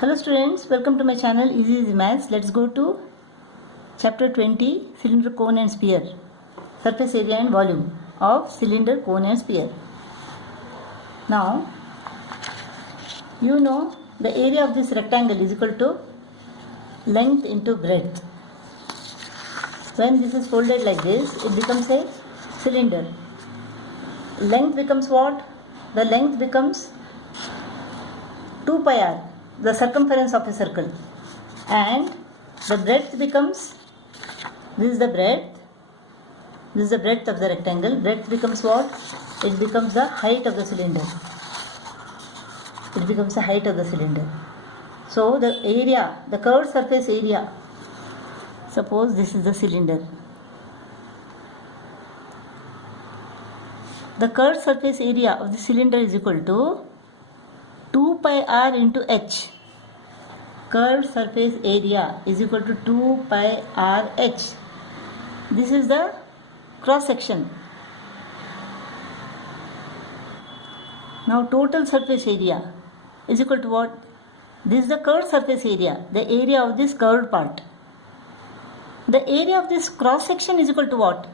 Hello students, welcome to my channel Easy Maths. Let's go to chapter 20, cylinder, cone and sphere. Surface area and volume of cylinder, cone and sphere. Now, you know the area of this rectangle is equal to length into breadth. When this is folded like this, it becomes a cylinder. Length becomes what? The length becomes 2 pi r, the circumference of a circle, and the breadth becomes, this is the breadth of the rectangle. Breadth becomes what? It becomes the height of the cylinder. It becomes the height of the cylinder. So the area, the curved surface area, suppose this is the cylinder. The curved surface area of the cylinder is equal to 2 pi r into h. Curved surface area is equal to 2 pi r h. This is the cross section. Now total surface area is equal to what? This is the curved surface area, the area of this curved part. The area of this cross section is equal to what?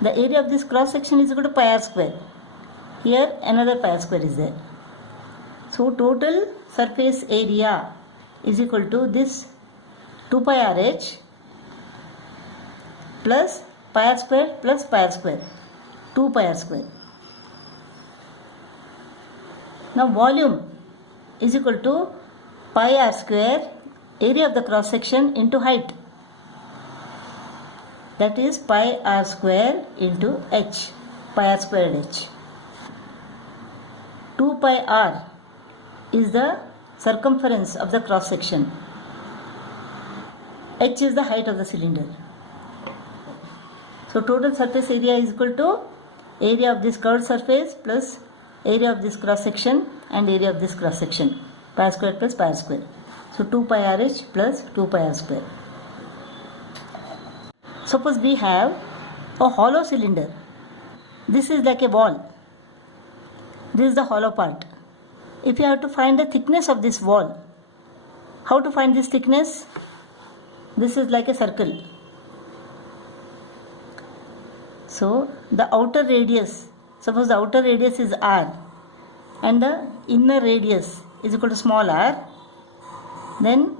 The area of this cross section is equal to pi r square. Here another pi r square is there. So total surface area is equal to this 2 pi r h plus pi r square plus pi r square, 2 pi r square. Now volume is equal to pi r square, area of the cross section, into height. That is pi r square into h, pi r squared h. 2 pi r is the circumference of the cross section. H is the height of the cylinder. So total surface area is equal to area of this curved surface plus area of this cross section and area of this cross section, pi r square plus pi r square. So 2 pi r h plus 2 pi r square. Suppose we have a hollow cylinder. This is like a wall. This is the hollow part. If you have to find the thickness of this wall, how to find this thickness? This is like a circle. So the outer radius, suppose the outer radius is r and the inner radius is equal to small r, then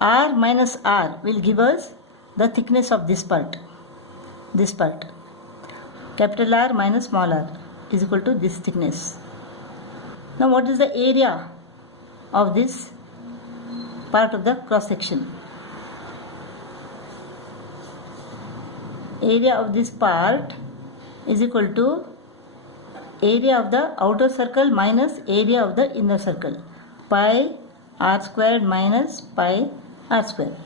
r minus r will give us the thickness of this part. This part, capital R minus small r, is equal to this thickness. Now what is the area of this part of the cross section? Area of this part is equal to area of the outer circle minus area of the inner circle, pi r squared minus pi r square.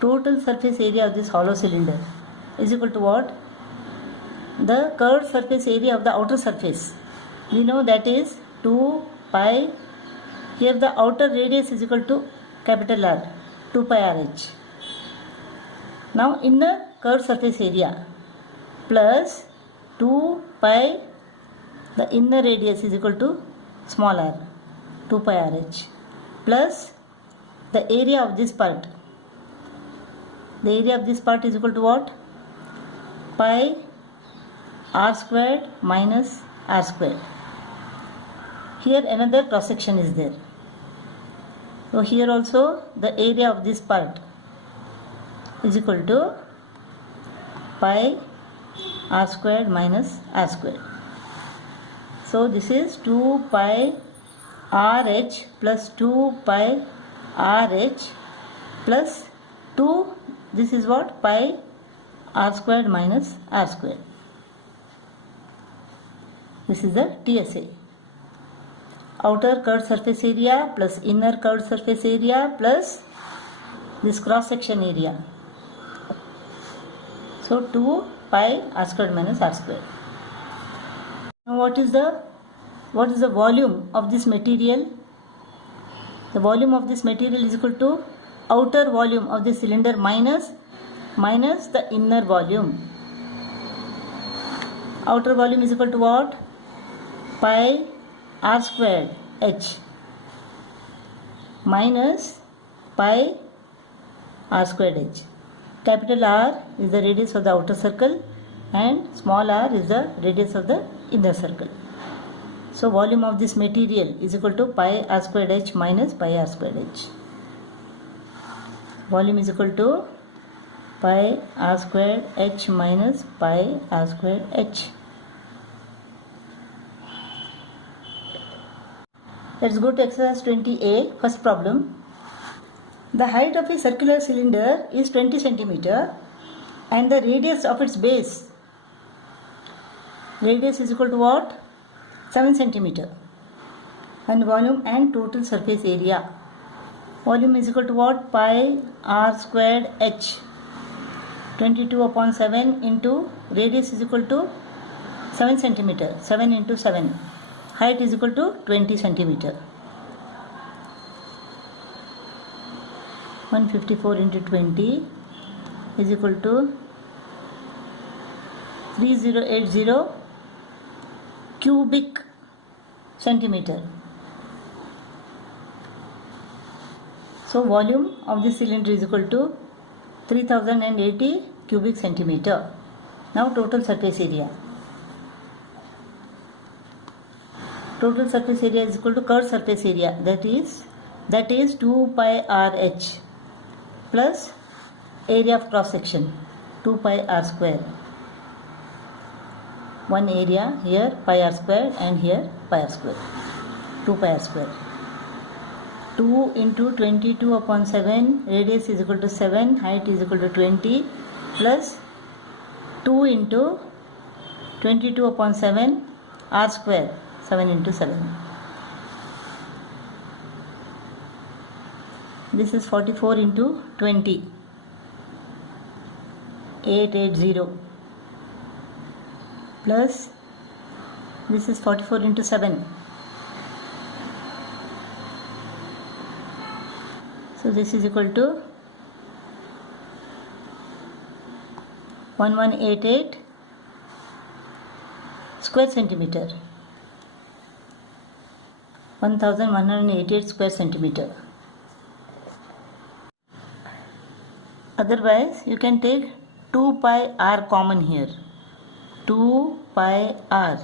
Total surface area of this hollow cylinder is equal to what? The curved surface area of the outer surface. We know that is 2 pi. Here the outer radius is equal to capital R, 2 pi r h. Now inner curved surface area plus 2 pi, the inner radius is equal to small r, 2 pi r h, plus the area of this part. The area of this part is equal to what? Pi r squared minus r squared. Here another cross section is there. So here also the area of this part is equal to pi r squared minus r squared. So this is 2 pi r h plus 2 pi r h plus 2, this is what? Pi r squared minus r squared. This is the TSA. Outer curved surface area plus inner curved surface area plus this cross section area. So 2 pi r squared minus r squared. Now what is the volume of this material? The volume of this material is equal to outer volume of the cylinder minus the inner volume. Outer volume is equal to what? Pi r squared h minus pi r squared h. Capital R is the radius of the outer circle and small r is the radius of the inner circle. So volume of this material is equal to pi r squared h minus pi r squared h. Volume is equal to pi r squared h minus pi r squared h. Let's go to exercise 20A. First problem. The height of a circular cylinder is 20 centimeter and the radius of its base, radius is equal to what? 7 centimeter. And volume and total surface area. Volume is equal to what? Pi r squared h. 22 upon 7 into radius is equal to 7 centimeter. 7 into 7. Height is equal to 20 centimeter. 154 into 20 is equal to 3080 cubic centimeter. So volume of this cylinder is equal to 3080 cubic centimeter. Now total surface area. Total surface area is equal to curved surface area, that is 2 pi r h plus area of cross section 2 pi r square. One area here pi r square and here pi r square. 2 pi r square. 2 into 22 upon 7, radius is equal to 7, height is equal to 20 plus 2 into 22 upon 7 r square. 7 into 7. This is 44 into 20. 880. Plus this is 44 into 7. So this is equal to 1188 square centimeter. 1188 square centimeter. Otherwise you can take 2 pi r common here. 2 pi r.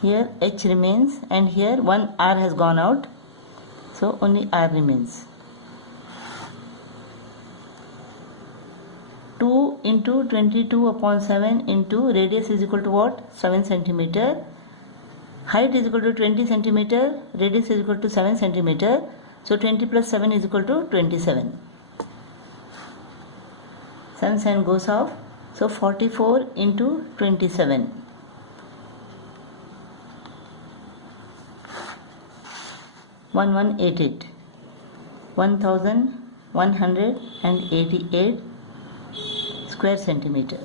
Here h remains and here one r has gone out. So only r remains. 2 into 22 upon 7 into radius is equal to what? 7 centimeter. Height is equal to 20 centimeter, radius is equal to 7 centimeter. So 20 plus 7 is equal to 27. 7 goes off. So 44 into 27. 1188. 1188 square centimeter.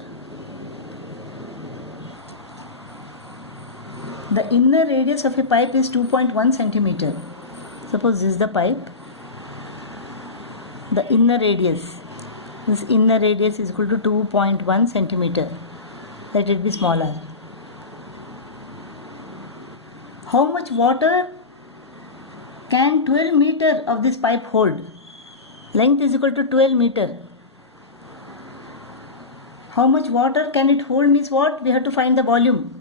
The inner radius of a pipe is 2.1 centimeter. Suppose this is the pipe. The inner radius. This inner radius is equal to 2.1 centimeter. Let it be smaller. How much water can 12 meter of this pipe hold? Length is equal to 12 meter. How much water can it hold means what? We have to find the volume.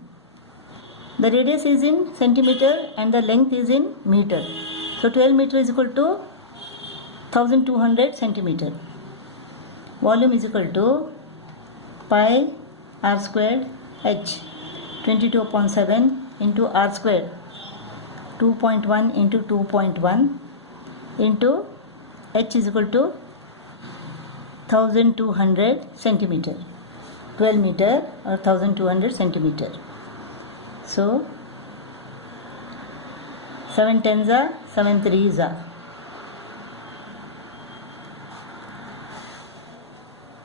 The radius is in centimeter and the length is in meter. So 12 meter is equal to 1200 centimeter. Volume is equal to pi r squared h. 22 upon 7 into r squared. 2.1 into 2.1 into h is equal to 1200 centimeter. 12 meter or 1200 centimeter. So 7 tens are 7 threes are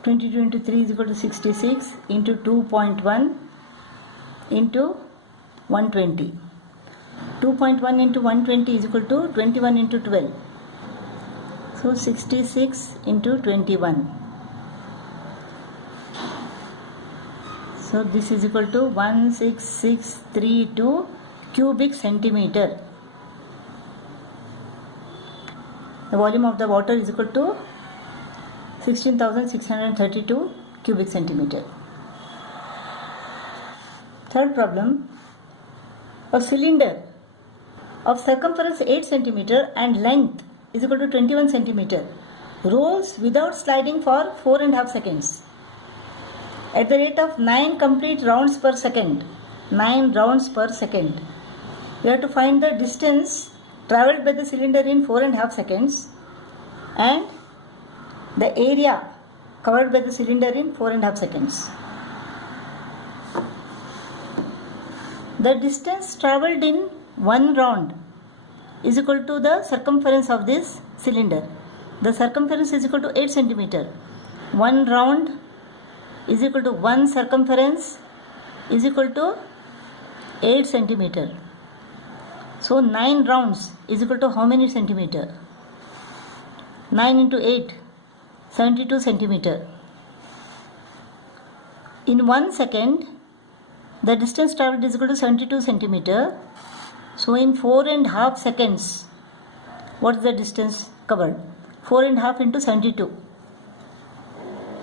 22 into 3 is equal to 66 into 2.1 into 120. 2.1 into 120 is equal to 21 into 12. So 66 into 21. So this is equal to 16632 cubic centimeter. The volume of the water is equal to 16,632 cubic centimeter. Third problem. A cylinder of circumference 8 centimeter and length is equal to 21 centimeter rolls without sliding for 4.5 seconds at the rate of 9 complete rounds per second. 9 rounds per second. We have to find the distance travelled by the cylinder in 4.5 seconds and the area covered by the cylinder in 4.5 seconds. The distance travelled in one round is equal to the circumference of this cylinder. The circumference is equal to 8 centimeter. One round is equal to one circumference is equal to 8 centimeter. So 9 rounds is equal to how many centimeter? 9 into 8, 72 centimeter. In 1 second, the distance travelled is equal to 72 centimeter. So in 4.5 seconds, what is the distance covered? 4.5 into 72.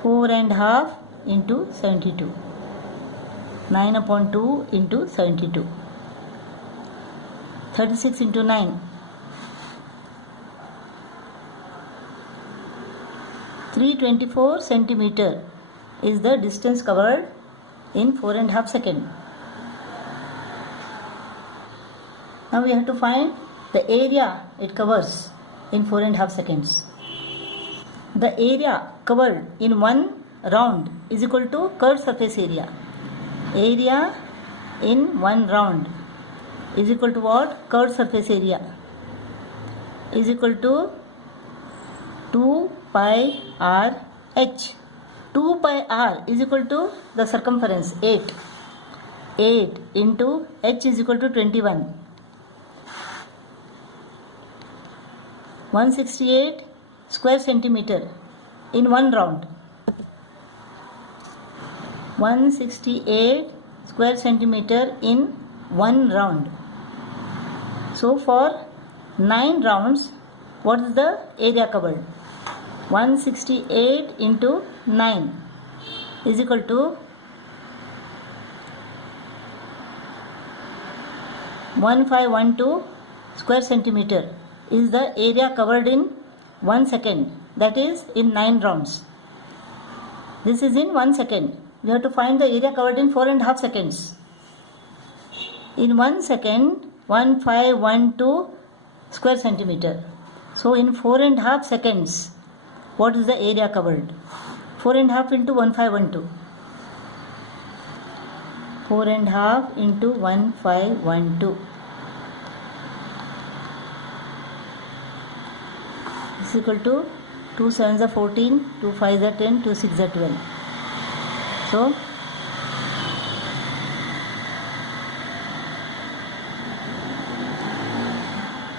4.5 into 72. 9 upon 2 into 72. 36 into 9. 324 centimeter is the distance covered in 4.5 seconds. Now we have to find the area it covers in 4.5 seconds. The area covered in one round is equal to curved surface area. Area in one round is equal to what? Curved surface area is equal to 2 pi r h. 2 pi r is equal to the circumference 8. 8 into h is equal to 21. 168 square centimeter in one round. 168 square centimeter in one round. So for 9 rounds, what is the area covered? 168 into 9 is equal to 1512 square centimeter is the area covered in 1 second, that is in 9 rounds. This is in 1 second. We have to find the area covered in 4.5 seconds. In 1 second, 1512 square centimeter. So in 4.5 seconds, what is the area covered? 4.5 into 1512. 4.5 into 1512. Is equal to 2 7s are 14, 2 5s are 10, 2 6s are 12. So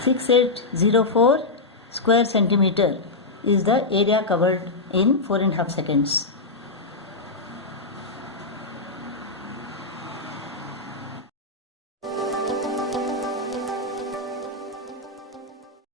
6804 square centimeter is the area covered in 4.5 seconds.